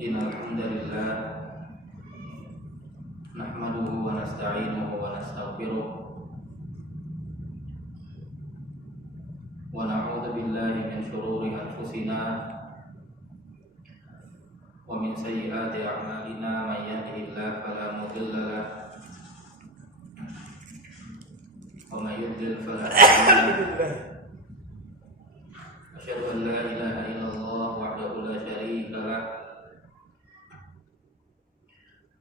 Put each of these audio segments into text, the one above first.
Innal hamdalillah nahmaduhu wa nasta'inuhu wa nastaghfiruh wa na'udzu billahi min shururi anfusina wa min sayyiati a'malina may yahdihillahu fala mudilla lahu wa may yudlil fala hadiya lahu. Asyhadu an la ilaha illallah wahdahu la syarika lahu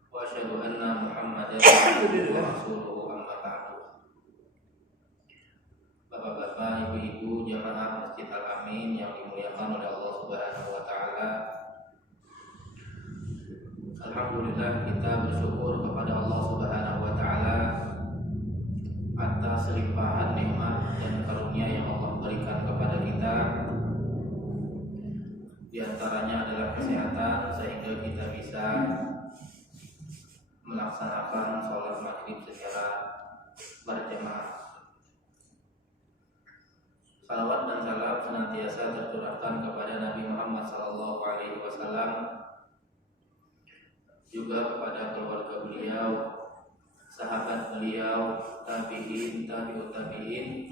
wa asyhadu anna Muhammadan abduhu wa rasuluhu amma ba'du. Bapak-bapak, ibu-ibu, jamaah Masjid Al-Amin yang dimuliakan oleh Allah Subhanahu wa taala. Alhamdulillah, kita bersyukur kepada Allah Subhanahu wa taala atas limpahan nikmat dan karunia yang Allah berikan kepada kita. Di antaranya adalah kesehatan, sehingga kita bisa melaksanakan sholat maghrib secara berjamaah. Salawat dan salam senantiasa tercurahkan kepada Nabi Muhammad SAW, juga kepada keluarga beliau, sahabat beliau, tabi'in, tabi'ut tabi'in,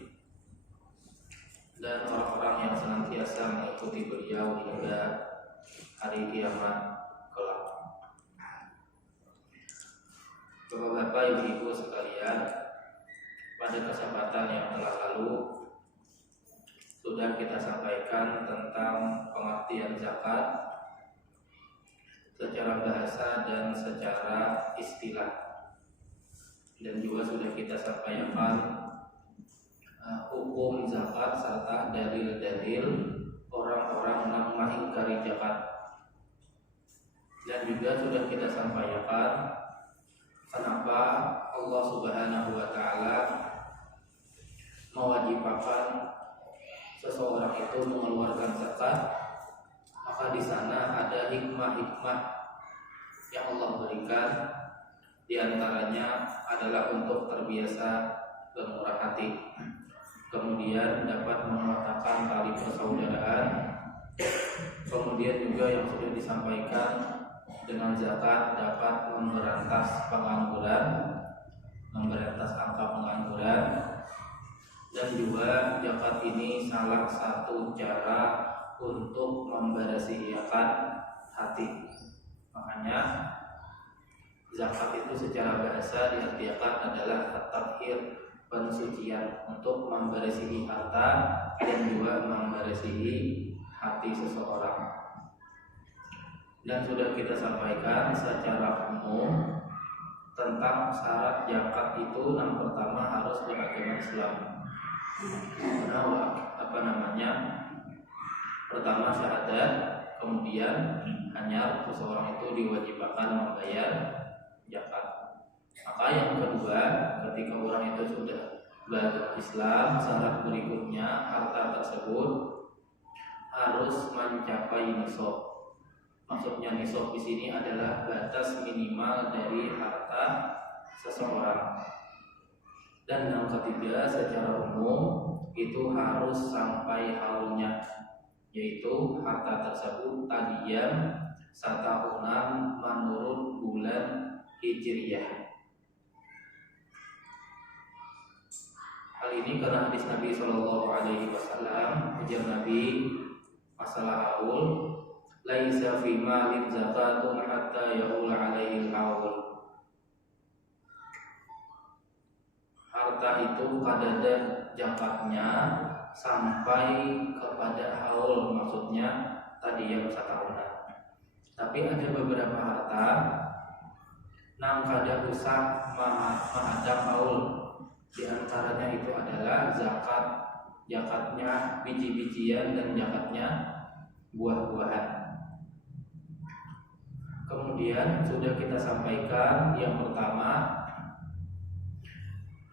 dan orang-orang yang senantiasa mengikuti beliau hingga hari kiamat kelak. Bapak-bapak, ibu-ibu sekalian, pada kesempatan yang telah lalu sudah kita sampaikan tentang pengertian zakat secara bahasa dan secara istilah, dan juga sudah kita sampaikan hukum zakat serta dalil-dalil orang-orang yang mengingkari zakat, dan juga sudah kita sampaikan kenapa Allah Subhanahu wa taala mewajibkan seseorang itu mengeluarkan zakat. Maka di sana ada hikmah-hikmah yang Allah berikan. Di antaranya adalah untuk terbiasa bermurah hati, kemudian dapat menguatkan tali persaudaraan, kemudian juga yang sudah disampaikan, dengan zakat dapat memberantas pengangguran, memberantas angka pengangguran, dan juga zakat ini salah satu cara untuk membersihikan hati. Makanya zakat itu secara bahasa diartikan adalah at-tathhir, pensucian, untuk membersihi harta dan juga membersihi hati seseorang. Dan sudah kita sampaikan secara umum tentang syarat zakat itu. Yang pertama harus beragama Islam. Pertama syahadat, kemudian hanya seseorang itu diwajibkan membayar zakat. Maka yang kedua, ketika orang itu sudah berislam, syarat berikutnya harta tersebut harus mencapai nisab. Maksudnya nisab di sini adalah batas minimal dari harta seseorang. Dan yang ketiga, secara umum itu harus sampai haulnya, yaitu harta tersebut tadian satahunan menurut bulan Hijriyah. Hal ini karena hadis Nabi SAW, ujar Nabi masalah haul, laisa fi malin zakatun hatta yahul alaihi haul. Harta itu kadada zakatnya sampai kepada haul, maksudnya tadi yang satahunan. Tapi ada beberapa harta nang kada usah menghadap haul. Di antaranya itu adalah zakatnya biji-bijian dan zakatnya buah-buahan. Kemudian sudah kita sampaikan yang pertama,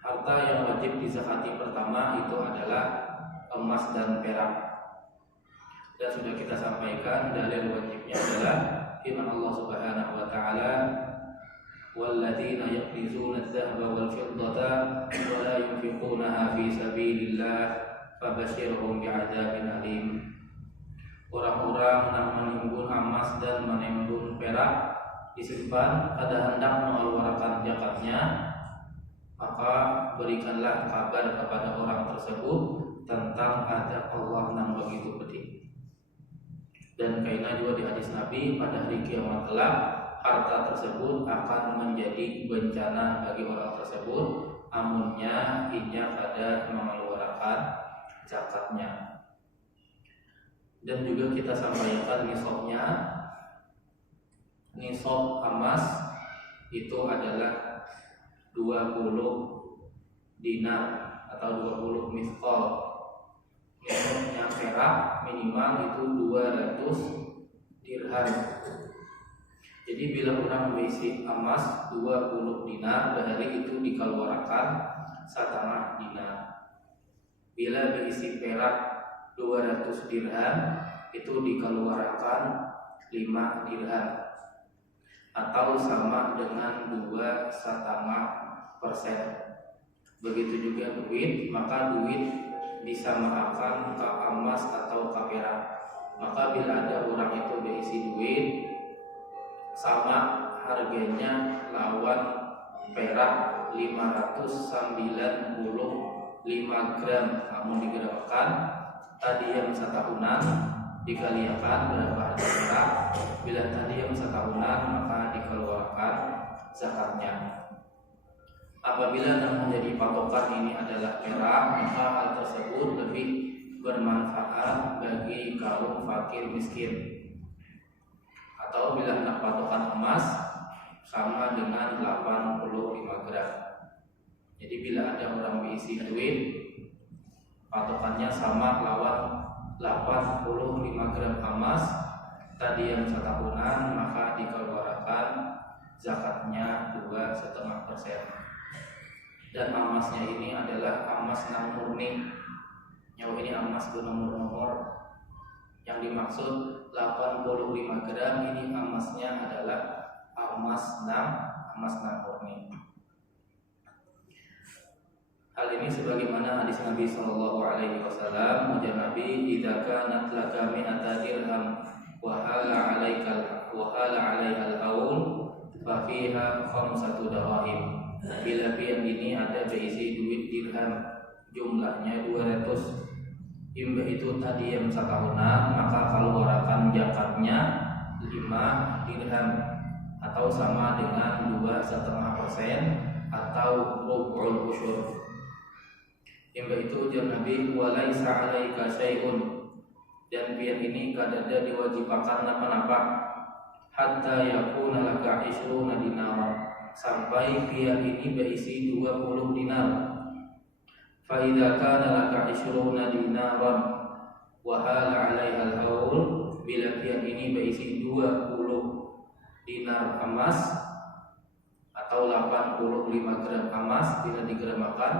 harta yang wajib dizakati pertama itu adalah emas dan perak. Dan sudah kita sampaikan dalil wajibnya adalah firman Allah Subhanahu wa taala, walladzina yaknizuna adh-dhahaba wal fiddata wa la yunfiqunaha fi sabilillah fabashshirhum bi'adzabin alim. orang-orang yang menimbun emas dan menimbun perak disimpan pada hendak mengeluarkan zakatnya, maka berikanlah kabar kepada orang tersebut tentang adab Allah yang begitu pedih. Dan kaina juga di hadis Nabi, pada hari kiamat kelak harta tersebut akan menjadi bencana bagi orang tersebut amunnya inya pada mengeluarkan zakatnya. Dan juga kita sampaikan nisabnya. Nisab emas itu adalah 20 dinar atau 20 misqal. Nisabnya perak minimal itu 200 dirham. Jadi bila orang berisi emas 20 dinar, berarti itu dikeluarkan 1,5 dinar. Bila berisi perak 200 dirham, itu dikeluarkan 5 dirham, atau sama dengan 2,5%. Begitu juga duit, maka duit disamakan ke emas atau ke perak. Maka bila ada orang itu berisi duit sama harganya lawan perak 595 gram, namun digerakan tadi yang setahunan dikaliakan berapa harga perak. Bila tadi yang setahunan maka dikeluarkan zakatnya. Apabila yang menjadi patokan ini adalah perak, maka hal tersebut lebih bermanfaat bagi kaum fakir miskin. Atau bila hendak patokan emas sama dengan 85 gram. Jadi bila ada orang berisi duit, patokannya sama lawan 85 gram emas tadi yang setahunan, maka dikeluarkan zakatnya 2,5%. Dan emasnya ini adalah emas yang murni. Yang ini emas bernomor-nomor. Yang dimaksud 85 gram ini emasnya adalah emas murni. Hal ini sebagaimana hadis Nabi sallallahu alaihi wasallam, ujar Nabi, "Idza kanat laka mi'ata dirham wa hala 'alaikal haul fa fiha 5 dirham." Bila pian ini ada berisi duit dirham jumlahnya 200, imbah itu tadi yang setahunan, maka keluarkan zakatnya 5 dirham atau sama dengan 2,5% atau rub'ul usyur. Imbah itu ujar Nabi, "Walaisa 'alaika syai'un." Dan pian ini kadada diwajibkan napa-napa hatta yakuna laka 20 dinar, sampai pian ini berisi 20 dinar. Fa idza kana laka 20 dinaran wa hala 'alaiha al-haul, bila pian ini berisi 20 dinar emas atau 85 gram emas bila digeramakan,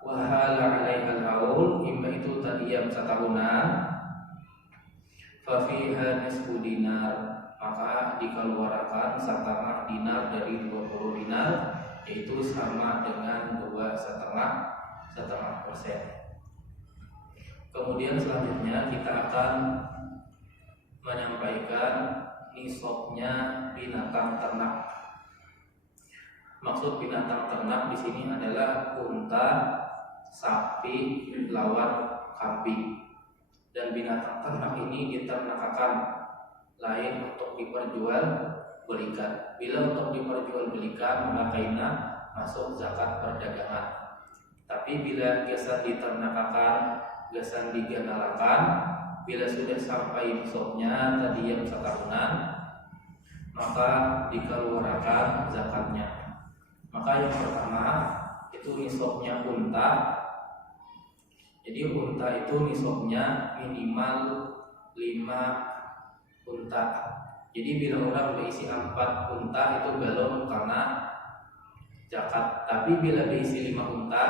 wa hala 'alaiha al-haul, imma itu tadi yang setahunan, fa fiha nisfu dinar, maka dikeluarkan 1,5 dinar dari 20 dinar, yaitu sama dengan 2,5%. Kemudian selanjutnya kita akan menyampaikan nisabnya binatang ternak. Maksud binatang ternak di sini adalah unta, sapi, lawan kambing. Dan binatang ternak ini diternakakan, lain untuk diperjualbelikan. Bila untuk diperjualbelikan maka kaina masuk zakat perdagangan. Tapi bila gesan diternakakan, gesan diganalakan, bila sudah sampai nisabnya tadi yang setahunan, maka dikeluarkan zakatnya. Maka yang pertama itu nisabnya unta. Jadi unta itu nisabnya minimal 5 unta. Jadi bila orang berisi 4 unta itu belum karena zakat. Tapi bila berisi 5 unta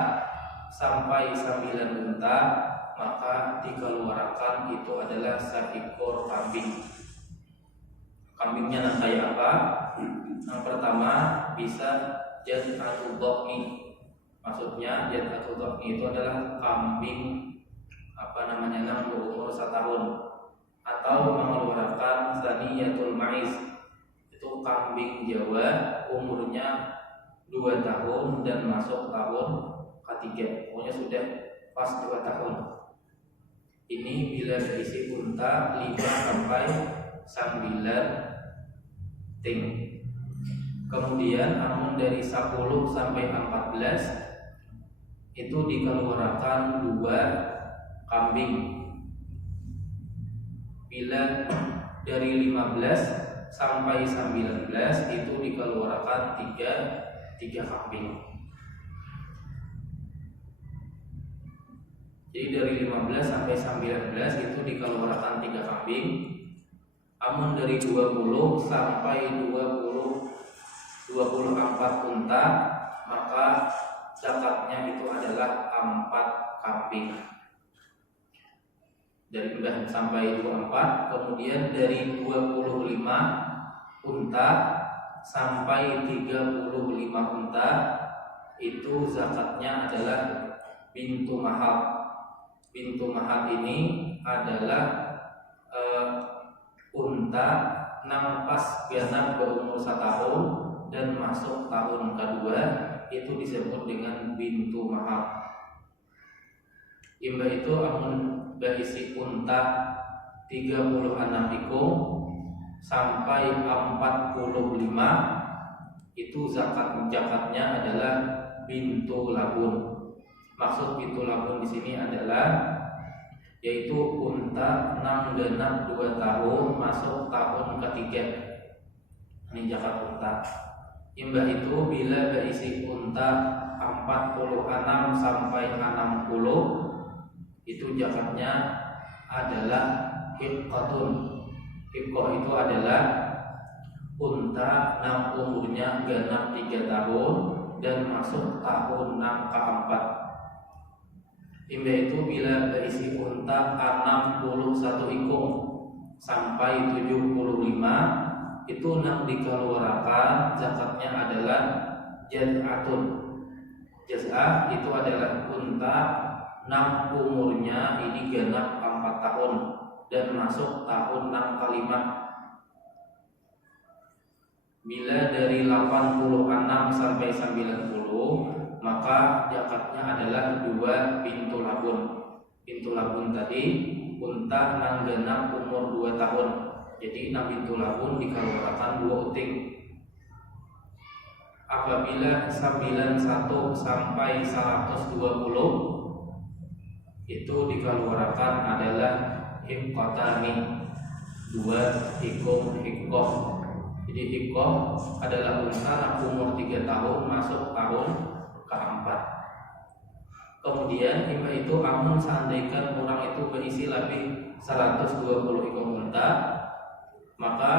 sampai 9 unta, maka dikeluarkan itu adalah 1 ekor kambing. Kambingnya yang kayak apa? Yang pertama bisa jaz'atul dhani. Maksudnya jaz'atul dhani itu adalah kambing berumur 1 tahun, atau ma'iz, itu kambing Jawa, umurnya 2 tahun dan masuk tahun ketiga, pokoknya sudah pas 2 tahun. Ini bila berisi unta 5 sampai 9 ting. Kemudian amun dari 10 sampai 14 itu dikeluarkan 2 kambing. Bila dari 15 sampai 19 itu dikeluarkan 3 kambing. Jadi dari 15 sampai 19 itu dikeluarkan 3 kambing. Amun dari 20 sampai 24 unta, maka zakatnya itu adalah 4 kambing. Dari 11 sampai 24, kemudian dari 25 unta sampai 35 unta itu zakatnya adalah bintu mahal. Bintu mahal ini adalah unta nang pas genap berumur 1 tahun dan masuk tahun kedua, itu disebut dengan bintu mahal. Imbah itu amun berisi unta 36 ikung sampai 45 itu zakatnya adalah bintu labun. Maksud bintu labun di sini adalah yaitu unta 6 genap 2 tahun masuk tahun ketiga. Ini zakat unta. Imbah itu bila berisi unta 46 sampai 60 itu zakatnya adalah hiqqatun. Hiqqah itu adalah unta yang umurnya genap 3 tahun dan masuk tahun yang keempat. Imbah itu bila berisi unta 61 ikung sampai 75 itu yang dikeluarkan zakatnya adalah jaz'atun. Jaz'ah itu adalah unta yang umurnya ini genap 4 tahun dan masuk tahun yang kelima. Bila dari 86 sampai 90 maka zakatnya adalah 2 bintu labun. Bintu labun tadi unta yang genap umur 2 tahun. Jadi 6 bintu labun dikeluarkan 2 uting. Apabila 91 sampai 120 itu dikeluarkan adalah hiqqatani, 2 ikung hiqqah. Jadi hiqqah adalah unta yang umur 3 tahun masuk tahun keempat. Kemudian imbah itu amun seandainya orang itu berisi lebih 120 ikung unta, maka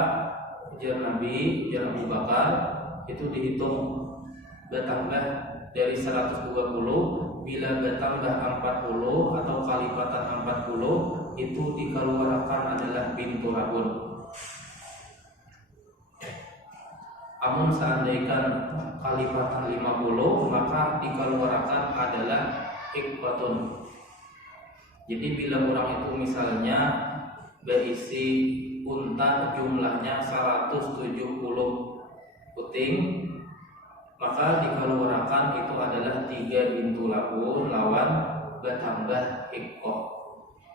ujar Nabi, ujar Abu Bakar itu dihitung bertambah dari 120, bila bertambah 40 atau kalipatan 40 itu dikeluarkan adalah bintu labun. Amun seandainya kalipatan 50 maka dikeluarkan adalah hiqqatun. Jadi bila orang itu misalnya berisi unta jumlahnya 170 puting, maka dikeluarkan itu adalah 3 bintu labun lawan bertambah hiqqah.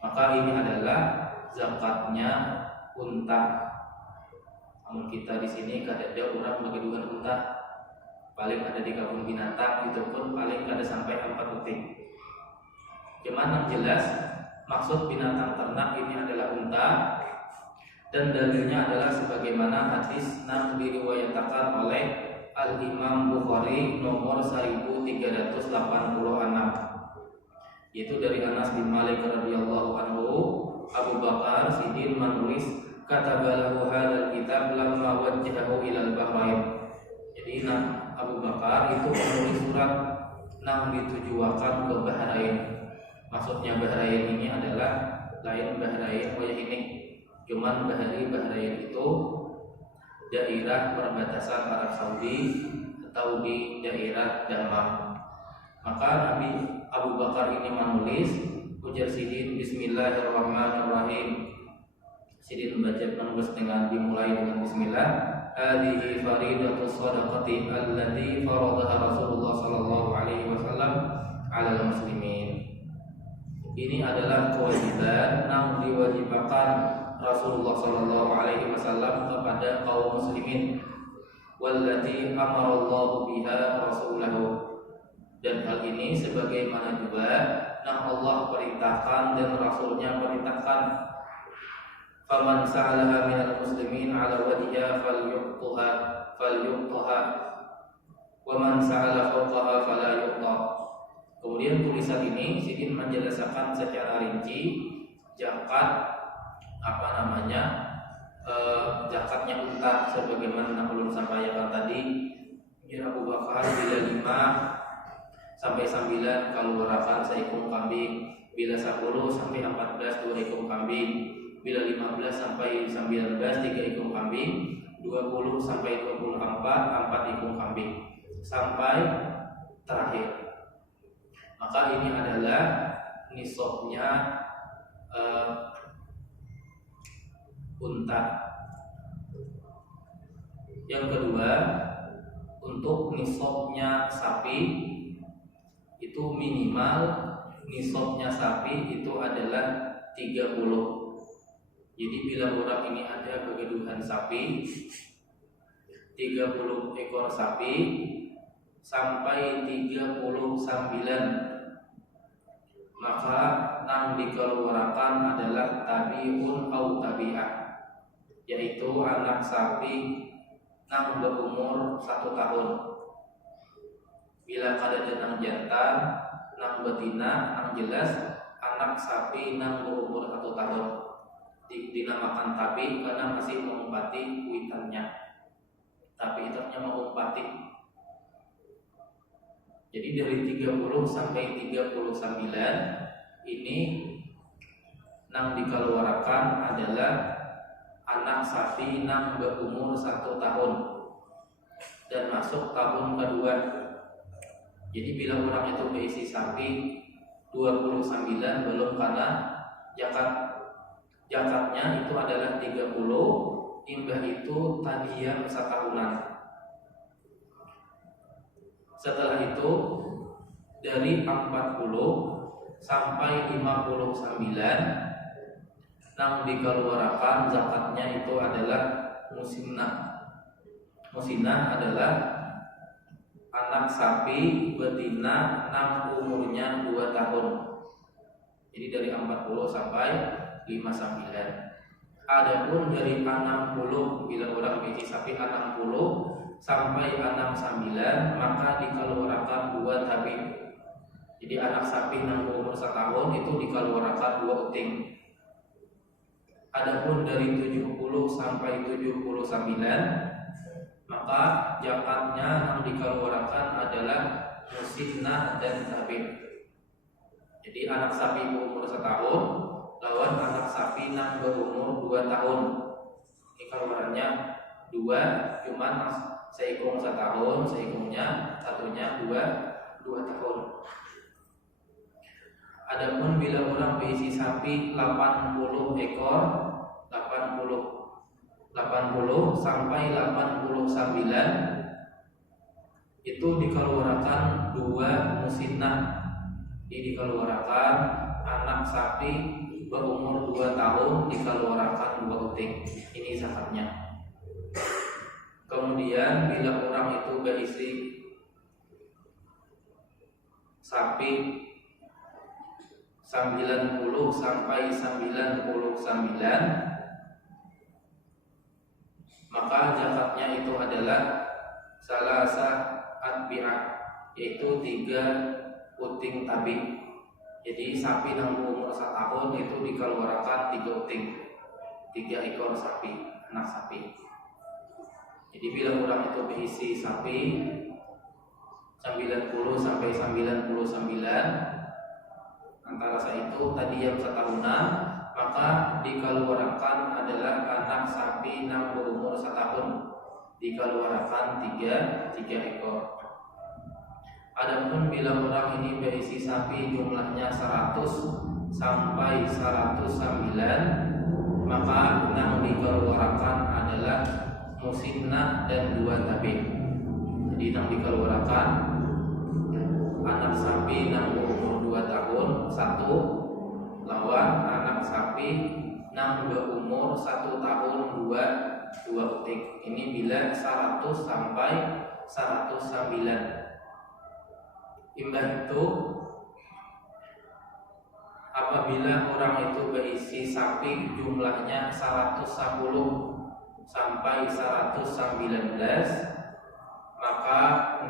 Maka ini adalah zakatnya unta. Namun kita di sini kada ada orang begitu unta, paling ada di kebun binatang itu pun paling kada sampai 4 puting. Cuman yang jelas maksud binatang ternak ini adalah unta, dan dalilnya adalah sebagaimana hadis yang diriwayatkan oleh Al-Imam Bukhari nomor 1386, yaitu dari Anas bin Malik radhiyallahu anhu, Abu Bakar Sidin menulis katabalahu hadzal kitab lamma wajjahu ilal Bahrain. Jadi Abu Bakar itu menulis surat yang ditujukan ke Bahrain. Maksudnya Bahrain ini adalah lain Bahrain kayak ini. Cuman Bahrain itu daerah perbatasan Arab Saudi atau di daerah Damam. Maka Nabi Abu Bakar ini menulis ujar Sidin, Bismillahirrahmanirrahim. Sidin menulis dengan dimulai dengan bismillah. Hadhihi faridatus shadaqati allati faradaha Rasulullah sallallahu alaihi wasallam 'alal muslimin. Ini adalah kewajiban yang diwajibkan Rasulullah sallallahu alaihi wasallam kepada kaum muslimin. Wallati amarallahu biha rasulahu. Dan hal ini sebagaimana juga yang Allah perintahkan dan Rasulnya perintahkan. Faman sa'alaha minal muslimin ala wajhiha falyuqtaha wa man sa'ala fawqaha fala yuqta. Kemudian tulisan ini Sidin menjelaskan secara rinci zakat zakatnya unta sebagaimana ulun sampaikan tadi. Abu Bakar bila 5 sampai 9 keluarkan seekor kambing, bila 10 sampai 14 2 ekor kambing, bila 15 sampai 19 3 ekor kambing, 20 sampai 24 4 ekor kambing sampai terakhir. Maka ini adalah nisabnya unta. Yang kedua, untuk nisabnya sapi itu minimal nisabnya sapi itu adalah 30. Jadi bila orang ini ada kegaduhan sapi 30 ekor sapi sampai 39, maka yang dikeluarkan adalah tabiun atau tabi'ah, yaitu anak sapi yang berumur 1 tahun. Bila kada jenang jantan, nang betina, nang jelas anak sapi nang berumur 1 tahun dinamakan tabi karena masih mengumpati kuitannya. Tapi itu hanya mengumpati. Jadi dari 30 sampai 39 ini nang dikeluarkan adalah anak sapi nang berumur 1 tahun dan masuk tahun kedua. Jadi bila orang itu berisi sapi 29 belum karena zakatnya itu adalah 30, imbah itu tadian 1 tahunan. Setelah itu dari 40 sampai 59 yang dikeluarkan zakatnya itu adalah musinah. Musinah adalah anak sapi betina yang umurnya 2 tahun. Jadi dari 40 sampai 59. Adapun dari 60 bila orang biji sapi 60 sampai 69 maka dikeluarkan 2 tabib. Jadi anak sapi yang umur 1 tahun itu dikeluarkan 2 uting. Adapun dari 70 sampai 79 maka zakatnya yang dikeluarkan adalah musinah dan tabib. Jadi anak sapi berumur 1 tahun lawan anak sapi yang berumur 2 tahun. Ini keluarannya 2, cuman seekor 1 tahun, satunya 2 tahun. Adapun bila orang berisi sapi 80 ekor, 80 sampai 89 itu dikeluarkan 2 musinah. Ini dikeluarkan anak sapi berumur 2 tahun dikeluarkan 2 uting. Ini zakatnya. Kemudian bila orang itu berisi sapi 90 sampai 99 maka zakatnya itu adalah salasa adbi'ah, yaitu 3 uting tabi. Jadi sapi yang berumur 1 tahun itu dikeluarkan 3 uting, 3 ekor sapi, anak sapi. Jadi bila orang itu berisi sapi 90 sampai 99 antara itu tadi yang 1 tahunan, maka dikeluarkan adalah anak sapi yang berumur 1 tahun, dikeluarkan 3 ekor. Adapun bila orang ini berisi sapi jumlahnya 100 sampai 109 maka yang dikeluarkan adalah musinnah dan 2 tabik. Jadi yang dikeluarkan anak sapi yang berumur 2 tahun 1 lawan anak sapi yang berumur 1 tahun 2 utik. Ini bila 100 sampai 109. Imbah itu apabila orang itu berisi sapi jumlahnya 110 sampai 119, maka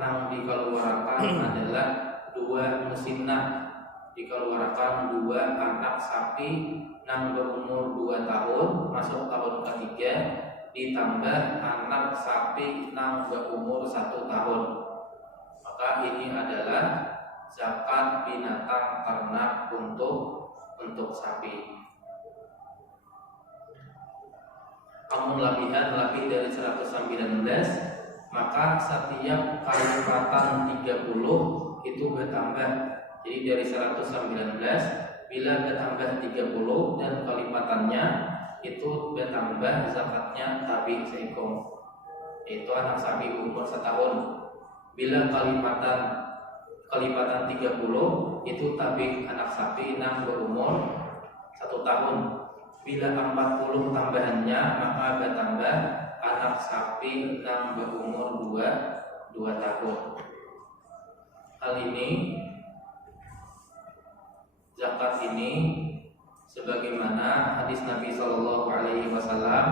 yang dikeluarkan adalah 2 musinnah. Dikeluarkan 2 anak sapi yang berumur 2 tahun masuk tahun ketiga, ditambah anak sapi yang berumur 1 tahun. Maka ini adalah zakat binatang ternak untuk sapi. Namun lebih dari 119, maka setiap kalipatan 30 itu bertambah. Jadi dari 119 bila bertambah 30 dan kalipatannya itu bertambah zakatnya tabi seekor, yaitu anak sapi umur 1 tahun. Bila kalipatan 30 itu tabi anak sapi yang berumur 1 tahun. Bila 40 tambahannya maka bertambah anak sapi yang berumur 2 tahun. Hal ini zakat ini sebagaimana hadis Nabi Shallallahu Alaihi Wasallam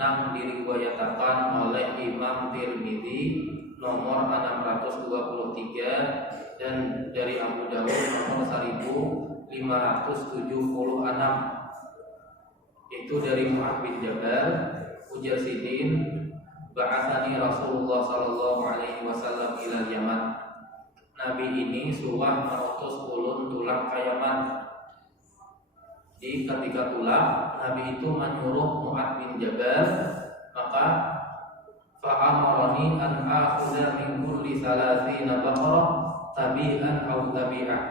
yang diriwayatkan oleh Imam Tirmidzi nomor 623 dan dari Abu Dawud nomor 1576, itu dari Mu'adz bin Jabal ujar sidin ba'atsani Rasulullah sallallahu alaihi wasallam ila Yaman. Nabi ini suwah mengutus ulun tulang ke Yaman. Di ketika tulang Nabi itu menyuruh Mu'adz bin Jabal, maka fa'amarani an akhudha min kulli salatina baqarah tabi'an aw tabi'ah.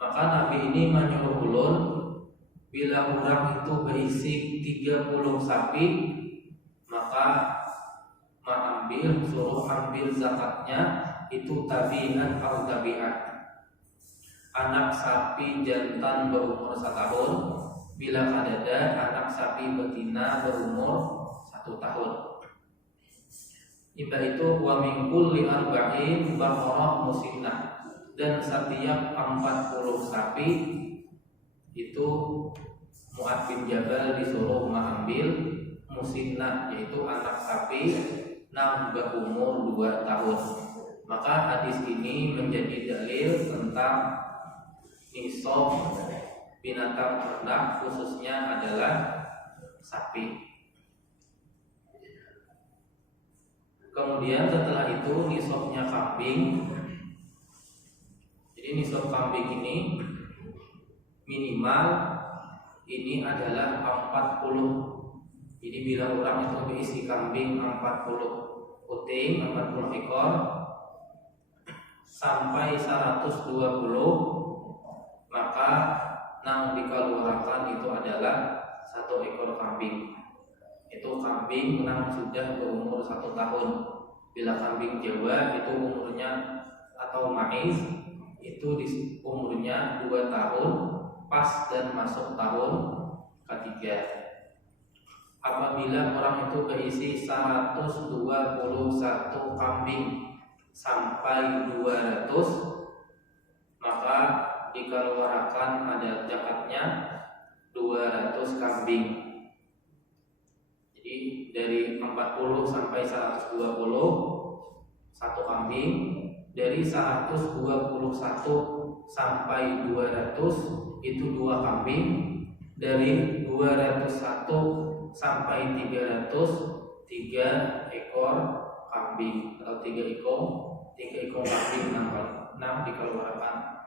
Maka Nabi ini menyuruh ulun bila orang itu berisi 30 sapi, maka suruh ambil zakatnya itu tabi'an aw tabi'ah. Anak sapi jantan berumur 1 tahun, bila ada anak sapi betina berumur 1 tahun. Imbah itu wa min kulli arba'in baqarah musinnah, dan setiap 40 sapi itu Mu'adz bin Jabal disuruh mengambil musinnah, yaitu anak sapi yang berumur 2 tahun. Maka hadis ini menjadi dalil tentang nisab binatang ternak, khususnya adalah sapi. Kemudian setelah itu nisabnya kambing. Jadi nisab kambing ini minimal ini adalah 40. Jadi bila orang itu berisi kambing 40 puting, 40 ekor sampai 120, maka yang dikeluarkan itu adalah 1 ekor kambing. Itu kambing yang sudah berumur 1 tahun. Bila kambing Jawa itu umurnya atau mais itu umurnya 2 tahun pas dan masuk tahun ketiga. Apabila orang itu berisi 121 kambing sampai 200, maka dikeluarkan ada zakatnya 200 kambing. Jadi dari 40 sampai 120 1 kambing, dari 121 sampai 200 itu 2 kambing, dari 201 sampai 300 3 ekor kambing atau 3 ekor kambing 6 dikeluarkan.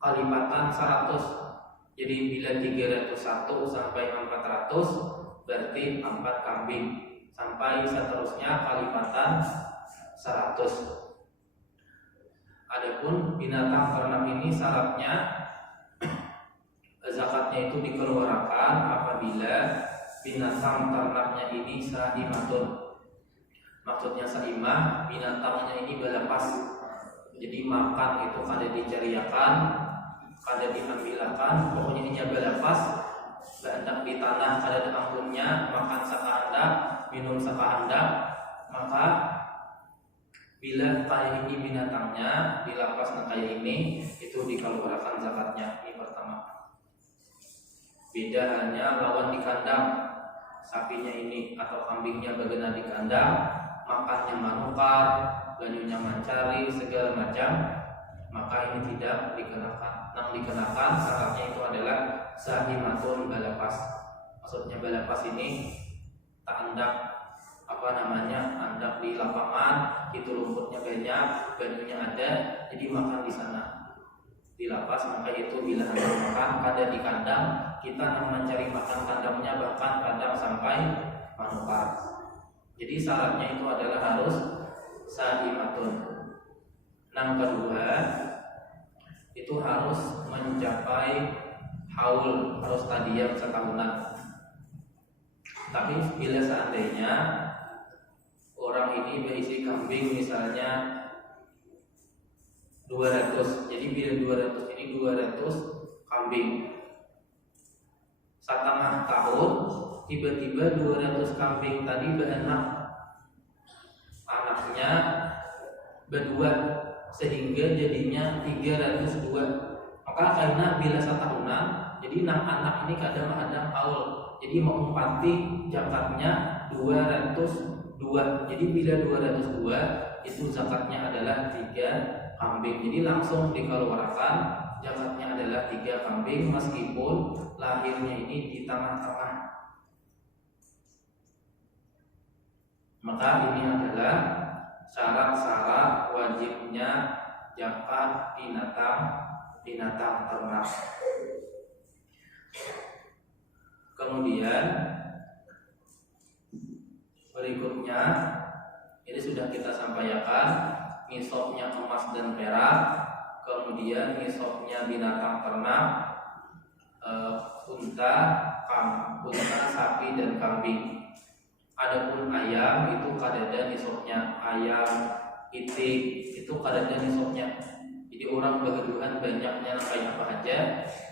Kalipatan 100. Jadi bila 301 sampai 400 berarti 4 kambing, sampai seterusnya kalipatan 100. Adapun binatang ternak ini syaratnya zakatnya zakatnya itu dikeluarkan apabila binatang ternaknya ini saimatun. Maksudnya saimah, binatangnya ini balapas. Jadi makan itu kada dicariakan, kada diambilakan, pokoknya ini balapas. Hendak di tanah kada ada ampunnya, makan sakahandak, minum sakahandak. Maka bila kayak ini binatangnya dilapas kayak ini, itu dikeluarkan zakatnya. Ini pertama. Beda halnya lawan di kandang, sapinya ini atau kambingnya bagian di kandang, makannya manukar, banyunya mancari, segala macam, maka ini tidak dikenakan. Yang dikenakan syaratnya itu adalah sahimatun balapas. Maksudnya balapas ini tak hendak hendak di lapangan, itu rumputnya banyak, banyunya ada, jadi makan di sana. Di lapas, maka itu bila hendak makan kada di kandang, kita hendak mencari makan kandangnya bahkan kadang sampai manukar. Jadi syaratnya itu adalah harus sahimatun. Yang kedua, itu harus mencapai haul, harus tadiyah setahunan. Tapi bila seandainya orang ini berisi kambing misalnya 200, jadi bila 200 ini 200 kambing, setengah tahun tiba-tiba 200 kambing tadi beranak, anaknya berdua, sehingga jadinya 302. Maka karena bila setahunan, jadi 6 anak ini kadang-kadang haul, jadi mengumpati zakatnya 202. Jadi bila 202 itu zakatnya adalah 3 kambing. Jadi langsung dikeluarkan zakatnya adalah 3 kambing meskipun lahirnya ini di tengah-tengah. Maka ini adalah syarat-syarat wajibnya zakat binatang ternak. Kemudian berikutnya ini sudah kita sampaikan nisabnya emas dan perak, kemudian nisabnya binatang ternak, unta, sapi dan kambing. Adapun ayam itu kadada nisabnya, ayam, itik itu kadada nisabnya. Jadi orang berlebihan banyaknya kayak apa aja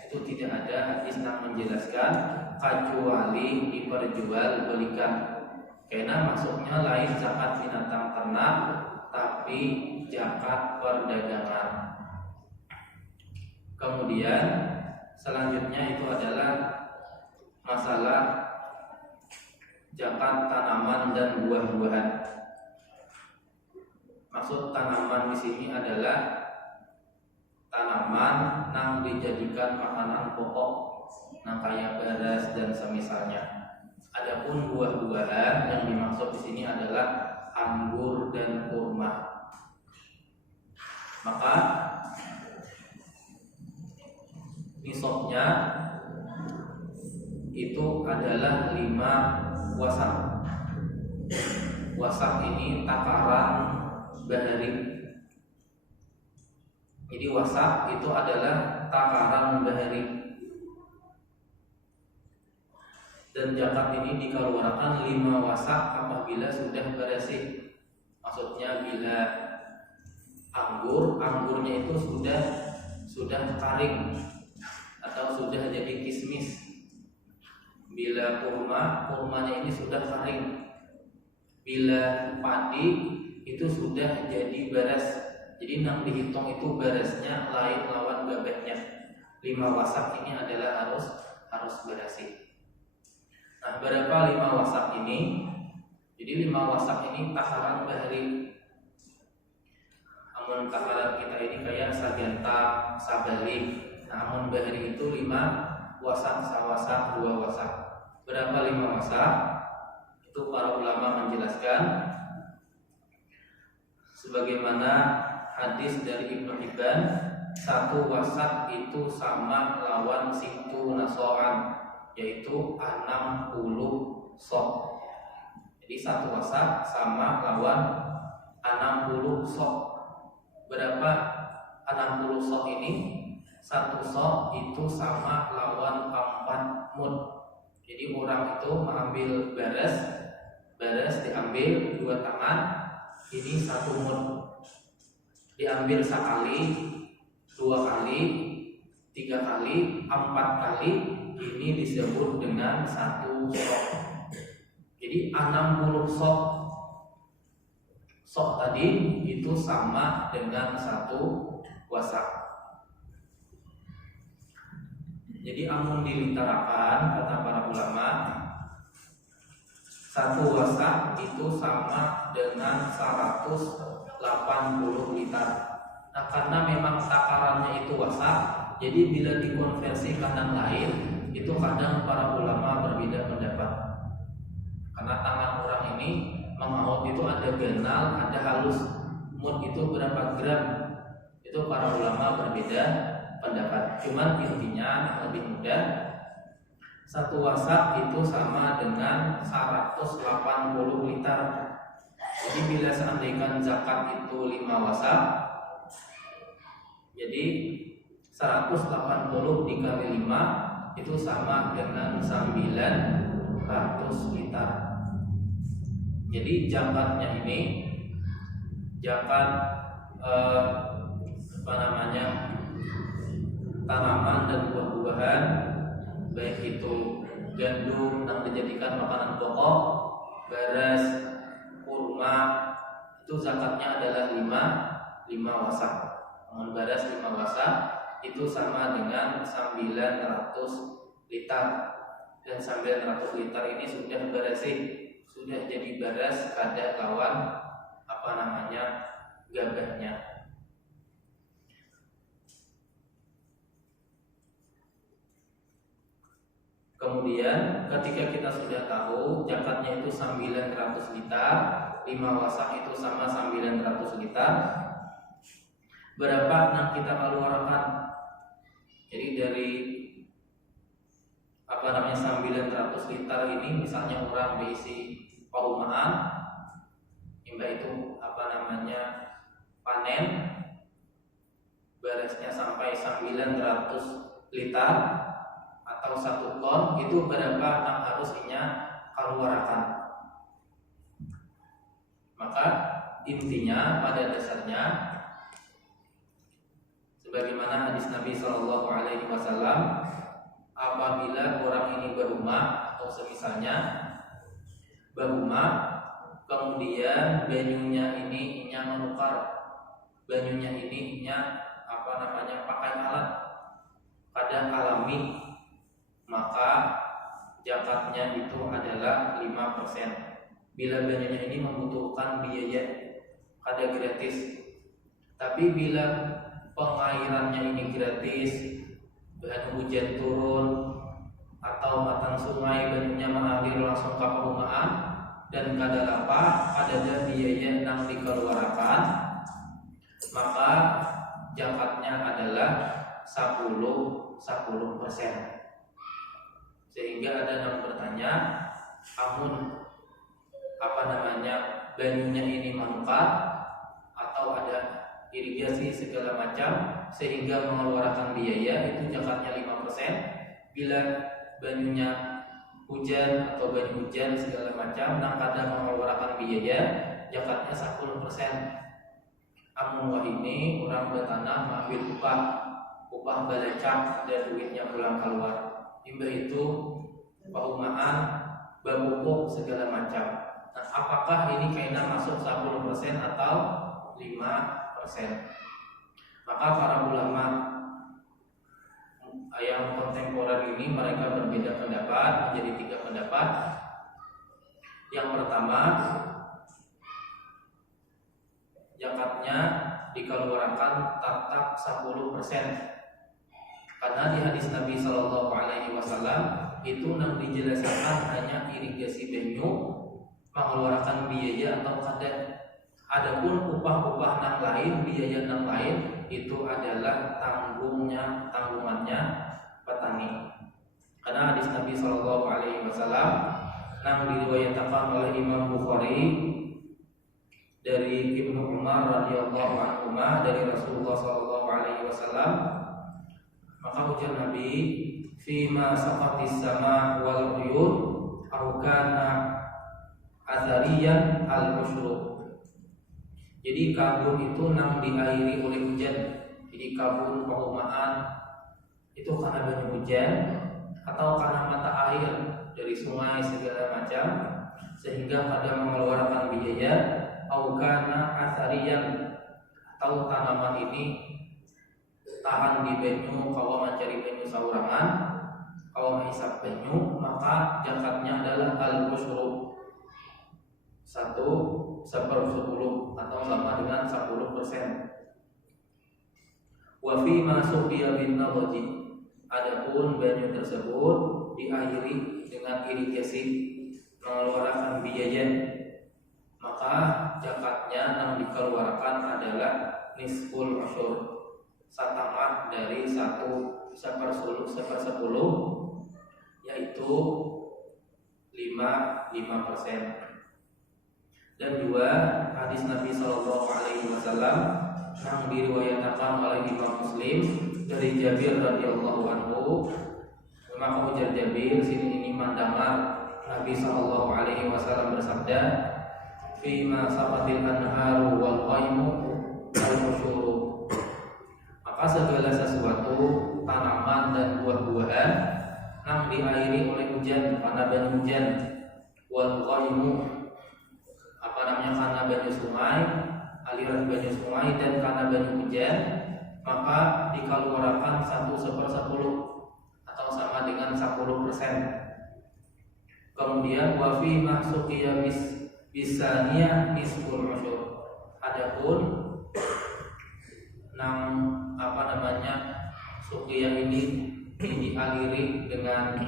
itu tidak ada hadis yang menjelaskan kecuali diperjualbelikan. Karena maksudnya lain zakat binatang ternak tapi zakat perdagangan. Kemudian selanjutnya itu adalah masalah zakat tanaman dan buah-buahan. Maksud tanaman di sini adalah tanaman yang dijadikan makanan pokok, yang kayak beras dan semisalnya. Adapun buah-buahan yang dimaksud di sini adalah anggur dan kurma. Maka nisabnya itu adalah 5 wasak. Wasak ini takaran bahari. Jadi wasak itu adalah takaran bahari. Dan zakat ini dikeluarkan 5 wasak apabila sudah bersih. Maksudnya bila anggurnya itu sudah kering atau sudah jadi kismis. Bila kurmanya ini sudah kering. Bila padi itu sudah jadi beres. Jadi yang dihitung itu beresnya lain lawan gabahnya. 5 wasak ini adalah harus bersih. Nah, berapa 5 wasak ini? Jadi 5 wasak ini takaran bahari. Amun takaran kita ini kayak sagenta, sabalik. Namun bahari itu 5 wasak, sawasak, 2 wasak. Berapa 5 wasak? Itu para ulama menjelaskan sebagaimana hadis dari Ibnu Hibban, 1 wasak itu sama lawan situ nasoan, yaitu 60 sok. Jadi 1 wasak sama lawan 60 sok. Berapa 60 sok ini? 1 sok itu sama lawan mud. Jadi orang itu mengambil beres diambil 2 tangan, ini 1 mud. Diambil sekali, 2 kali, 3 kali, 4 kali, ini disebut dengan 1 sok. Jadi 60 sok tadi itu sama dengan 1 wasak. Jadi amun dilitarakan kata para ulama, 1 wasak itu sama dengan 180 liter. Nah, karena memang takarannya itu wasak, jadi bila dikonversi kandang lain, itu kadang para ulama berbeda pendapat. Karena tangan orang ini mengaut itu ada ganal, ada halus. Mud itu berapa gram? Itu para ulama berbeda pendapat. Cuman intinya yang lebih mudah, 1 wasak itu sama dengan 180 liter. Jadi bila seandainya zakat itu 5 wasak, jadi 180 dikali 5 itu sama dengan 900 liter. Jadi zakatnya ini zakat tanaman dan buah-buahan, baik itu gandum yang dijadikan makanan pokok, beras, kurma, itu zakatnya adalah 5 wasak. Namun beras 5 wasak itu sama dengan 900 liter. Dan 900 liter ini sudah bersih, sudah jadi beras kada lawan gabahnya. Kemudian ketika kita sudah tahu zakatnya itu 900 liter, 5 wasak itu sama 900 liter, berapa yang kita keluarkan? Jadi dari 900 liter ini, misalnya orang berisi perumahan, itu panen, beresnya sampai 900 liter atau 1 ton, itu berapa yang harusnya keluarkan? Maka intinya pada dasarnya, sebagaimana hadis Nabi SAW, apabila orang ini berumah atau semisalnya berumah, kemudian banyunya ini menukar, banyunya ini pakai alat kadang alami, maka zakatnya itu adalah 5%. Bila banyunya ini membutuhkan biaya, ada gratis. Tapi bila pengairannya ini gratis, bahan hujan turun atau matang sungai banyunya mengalir langsung ke perumahan, dan kada ada biaya yang dikeluarkan, maka zakatnya adalah 10%. Sehingga ada yang bertanya, amun banyunya ini menukar atau ada irigasi segala macam sehingga mengeluarkan biaya, itu zakatnya 5%. Bila banyunya hujan atau banyu hujan segala macam yang kadang mengeluarkan biaya, zakatnya 10%. Amun ini orang bertanah mengambil upah balecak, ada duitnya pulang keluar, imbah itu perumahan, babupuk segala macam. Nah, apakah ini kaitan masuk 10% atau 5%? Maka para ulama yang kontemporer ini mereka berbeda pendapat menjadi 3 pendapat. Yang pertama, zakatnya dikeluarkan tetap 10%. Karena di hadis Nabi SAW itu yang dijelaskan hanya irigasi banyu mengeluarkan biaya atau kadar. Adapun upah-upah yang lain, biaya yang lain itu adalah tanggungannya petani. Karena hadis Nabi SAW yang diriwayatkan oleh Imam Bukhari dari Ibnu Umar radhiyallahu anhu dari Rasulullah SAW, maka ujar Nabi, fima saqatis sama wal uyun au kana athariyan al-usyru. Jadi kabun itu nang diairi oleh hujan. Jadi kabun perumahan itu karena banyak hujan atau karena mata air dari sungai segala macam sehingga kadang mengeluarkan biaya, au kana athariyan atau tanaman ini tahan di banyu kawa mencari banyu saurangan kawa menghisap banyu, maka zakatnya adalah al-usyru 1/10 atau sama dengan 10%. Wa fi ma suqiya bin nadji, adapun banyu tersebut diairi dengan irigasi mengeluarkan biaya, maka zakatnya yang dikeluarkan adalah nisful usyur, setengah dari 1/10, yaitu 5%. Dan dua hadis Nabi Shallallahu Alaihi Wasallam yang diriwayatkan oleh Imam Muslim dari Jabir radhiyallahu anhu. Maka ujar Jabir sini ini mendengar Nabi Shallallahu Alaihi Wasallam bersabda, "Fima safatil anharu wal qaimu al-usyuru." Maka segala sesuatu tanaman dan buah-buahan yang diairi oleh hujan karena banyu hujan, wal qaimu karena banyu sungai, aliran banyu sungai dan karena banyu hujan, maka dikeluarkan 1/10 atau sama dengan 10%. Kemudian wafi mahsuqiya bisaniyah nisful usyur. Adapun suqiyah ini dialiri dengan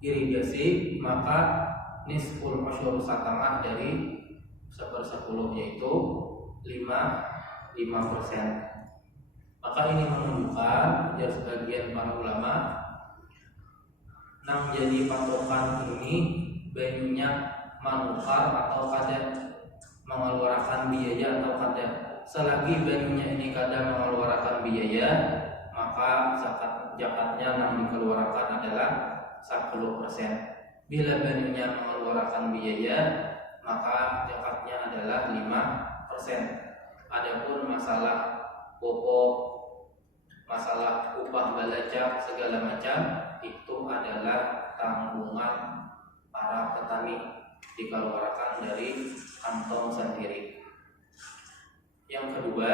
irigasi, maka nisful usyur setengah dari 1/10 yaitu 5%. Maka ini menunjukkan dari sebagian para ulama nang jadi patokan ini banyunya manukar atau kadar mengeluarkan biaya atau kadar. Selagi banyunya ini kadar mengeluarkan biaya, maka zakatnya yang dikeluarkan adalah 10%. Bila banyunya mengeluarkan biaya, maka zakatnya adalah 5%. Adapun masalah pokok, masalah upah balajak segala macam, itu adalah tanggungan para petani, dikeluarkan dari kantong sendiri. Yang kedua,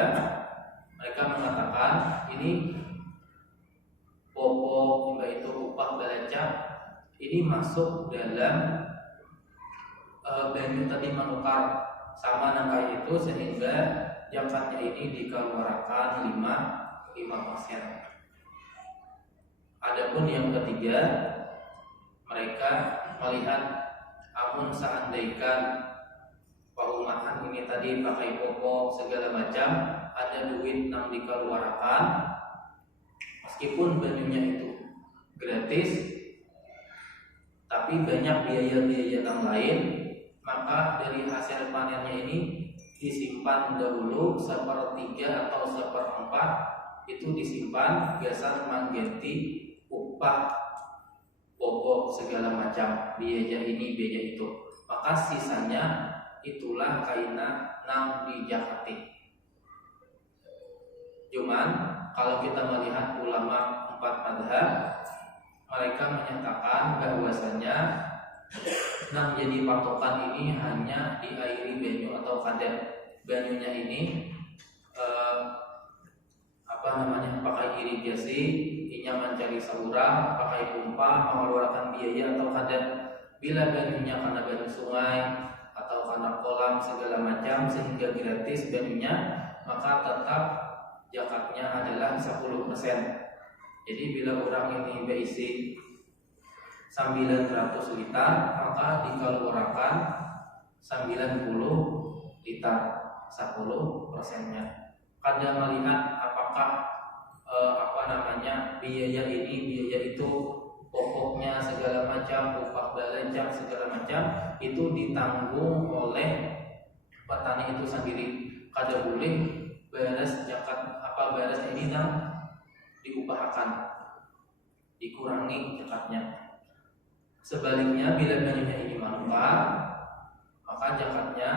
mereka mengatakan ini pokok yaitu upah balajak ini masuk dalam banyu tadi menukar sama nangka itu, sehingga zakatnya ini dikeluarkan 5%. Adapun yang ketiga, mereka melihat amun seandainya perumahan ini tadi pakai pokok segala macam, ada duit yang dikeluarkan meskipun banyunya itu gratis, tapi banyak biaya-biaya yang lain, maka dari hasil panennya ini disimpan dahulu 1/3 atau 1/4, itu disimpan biasa mengganti upah pokok segala macam, biaya ini biaya itu, maka sisanya itulah kaina nang dijakati. Cuman kalau kita melihat ulama 4 mazhab, mereka menyatakan bahwasanya yang jadi patokan ini hanya diairi banyu atau kadar banyunya ini pakai irigasi, inya mencari saluran, pakai pompa, mengeluarkan biaya atau kadar. Bila banyunya karena banyu sungai atau karena kolam segala macam sehingga gratis banyunya, maka tetap zakatnya adalah 10%. Jadi bila orang ini berisi 900 liter, maka dikeluarkan 90 liter, 10%-nya. Kadang melihat apakah biaya ini, biaya itu, pokoknya segala macam, upah balajak segala macam itu ditanggung oleh petani itu sendiri. Kada boleh beres zakat beres ini yang diupahakan. dikurangi zakatnya. Sebaliknya bila banyunya ini manfaat, maka zakatnya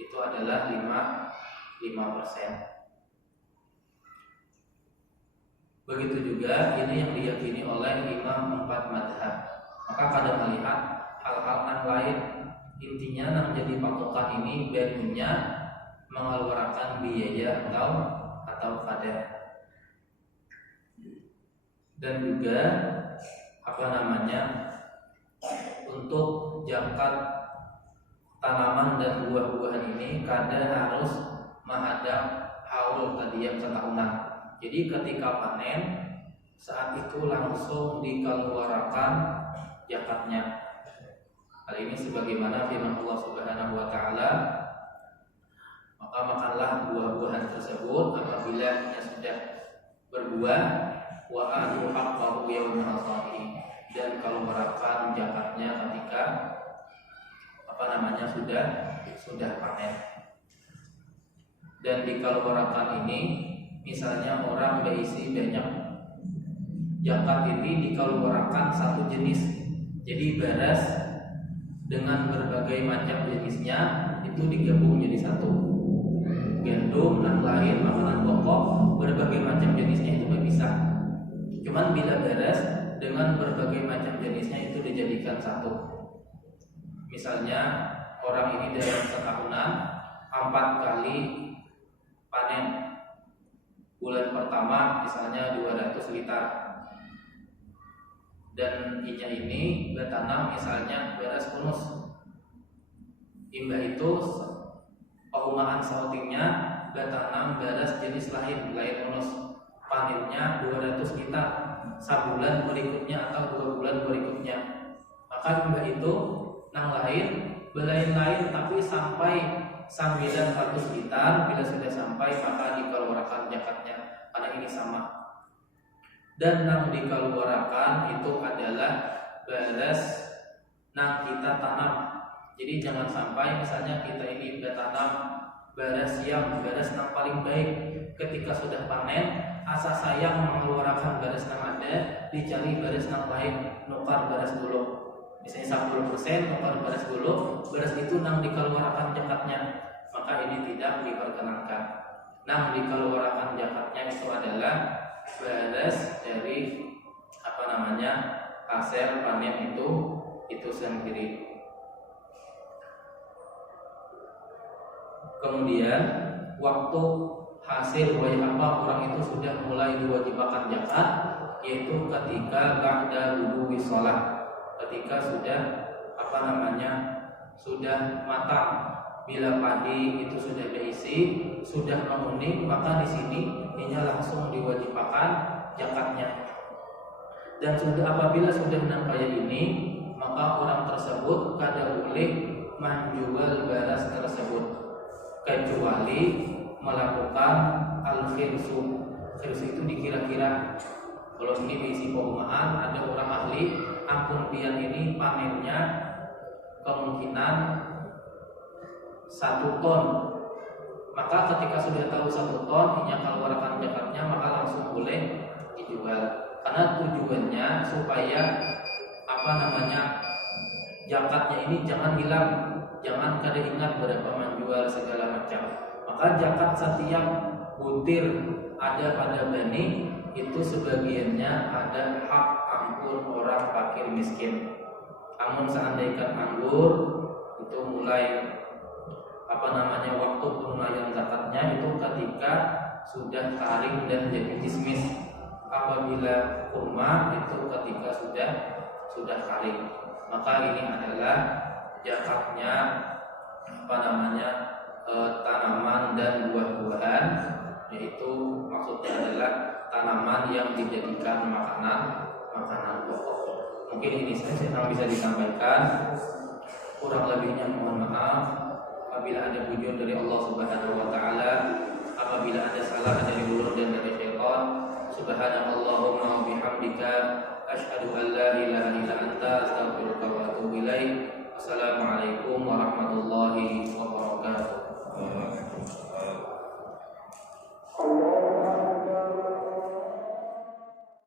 itu adalah 5%. Begitu juga ini yang diyakini oleh imam 4 madhab. Maka pada melihat hal-hal yang lain, intinya yang menjadi patokan ini banyunya mengeluarkan biaya atau qada. Dan juga untuk zakat tanaman dan buah-buahan ini kada harus menghadap haul tadi yang setahunan. Jadi ketika panen saat itu langsung dikeluarkan zakatnya. Hal ini sebagaimana firman Allah Subhanahu wa taala, maka makanlah buah-buahan tersebut apabila ia sudah berbuah, wa atu haqqahu yawma hasadihi, dan keluarkan zakatnya ketika sudah panen. Dan dikeluarkan ini misalnya orang berisi banyak, zakat ini dikeluarkan satu jenis. Jadi beras dengan berbagai macam jenisnya itu digabung menjadi satu. Gandum dan lain makanan pokok berbagai macam jenisnya itu berpisah. Cuman bila beras dengan berbagai macam jenisnya itu dijadikan satu. Misalnya orang ini dalam setahunan 4 kali panen. Bulan pertama misalnya 200 liter, dan inya ini bertanam misalnya beras kunus. Imbah itu pengumaan sautingnya bertanam beras jenis lain kunus. Panennya 200 liter sebulan berikutnya atau 2 bulan berikutnya. Maka imbah itu nang lain tapi sampai 900 liter, bila sudah sampai maka dikeluarkan zakatnya karena ini sama. Dan yang dikeluarkan itu adalah beras yang kita tanam. Jadi jangan sampai misalnya kita ini sudah tanam beras yang paling baik, ketika sudah panen asa sayang mengeluarkan beras yang ada, dicari beras yang lain, nukar beras dulu. Misalnya 10% nukar beras dulu, beras itu yang dikeluarkan zakatnya, maka ini tidak diperkenankan. Yang dikeluarkan zakatnya itu adalah beras dari hasil panen itu sendiri. Kemudian waktu hasil orang itu sudah mulai diwajibkan zakat, yaitu ketika ba'da wudu'i shalah, ketika sudah matang. Bila padi itu sudah berisi, sudah menguning, maka di sini ini langsung diwajibkan zakatnya. Dan apabila sudah nampaya ini, maka orang tersebut kada boleh menjual beras tersebut kecuali melakukan al-khirsu. Khirsu itu dikira-kira. Kalau ini diisi perumahan, ada orang ahli, ampun pian ini panennya kemungkinan 1 ton. Maka ketika sudah tahu 1 ton, ini keluarkan zakatnya, maka langsung boleh dijual. Karena tujuannya supaya zakatnya ini jangan hilang, jangan kada ingat berapa menjual segala macam. Maka zakat setiap butir ada pada bani itu sebagiannya ada hak ampun orang fakir miskin. Namun seandainya anggur itu mulai waktu penunaian zakatnya itu ketika sudah kering dan jadi kismis. Apabila kurma itu ketika sudah kering, maka ini adalah zakatnya tanaman dan buah-buahan, yaitu maksudnya adalah tanaman yang dijadikan makanan pokok. Mungkin ini saja yang bisa disampaikan. Kurang lebihnya mohon maaf. Apabila ada pujian dari Allah Subhanahu wa taala, apabila ada salah dari mulut dan dari syaitan, subhanallahumma wa bihamdika asyhadu an la ilaha illa anta astaghfiruka wa atubu ilaik.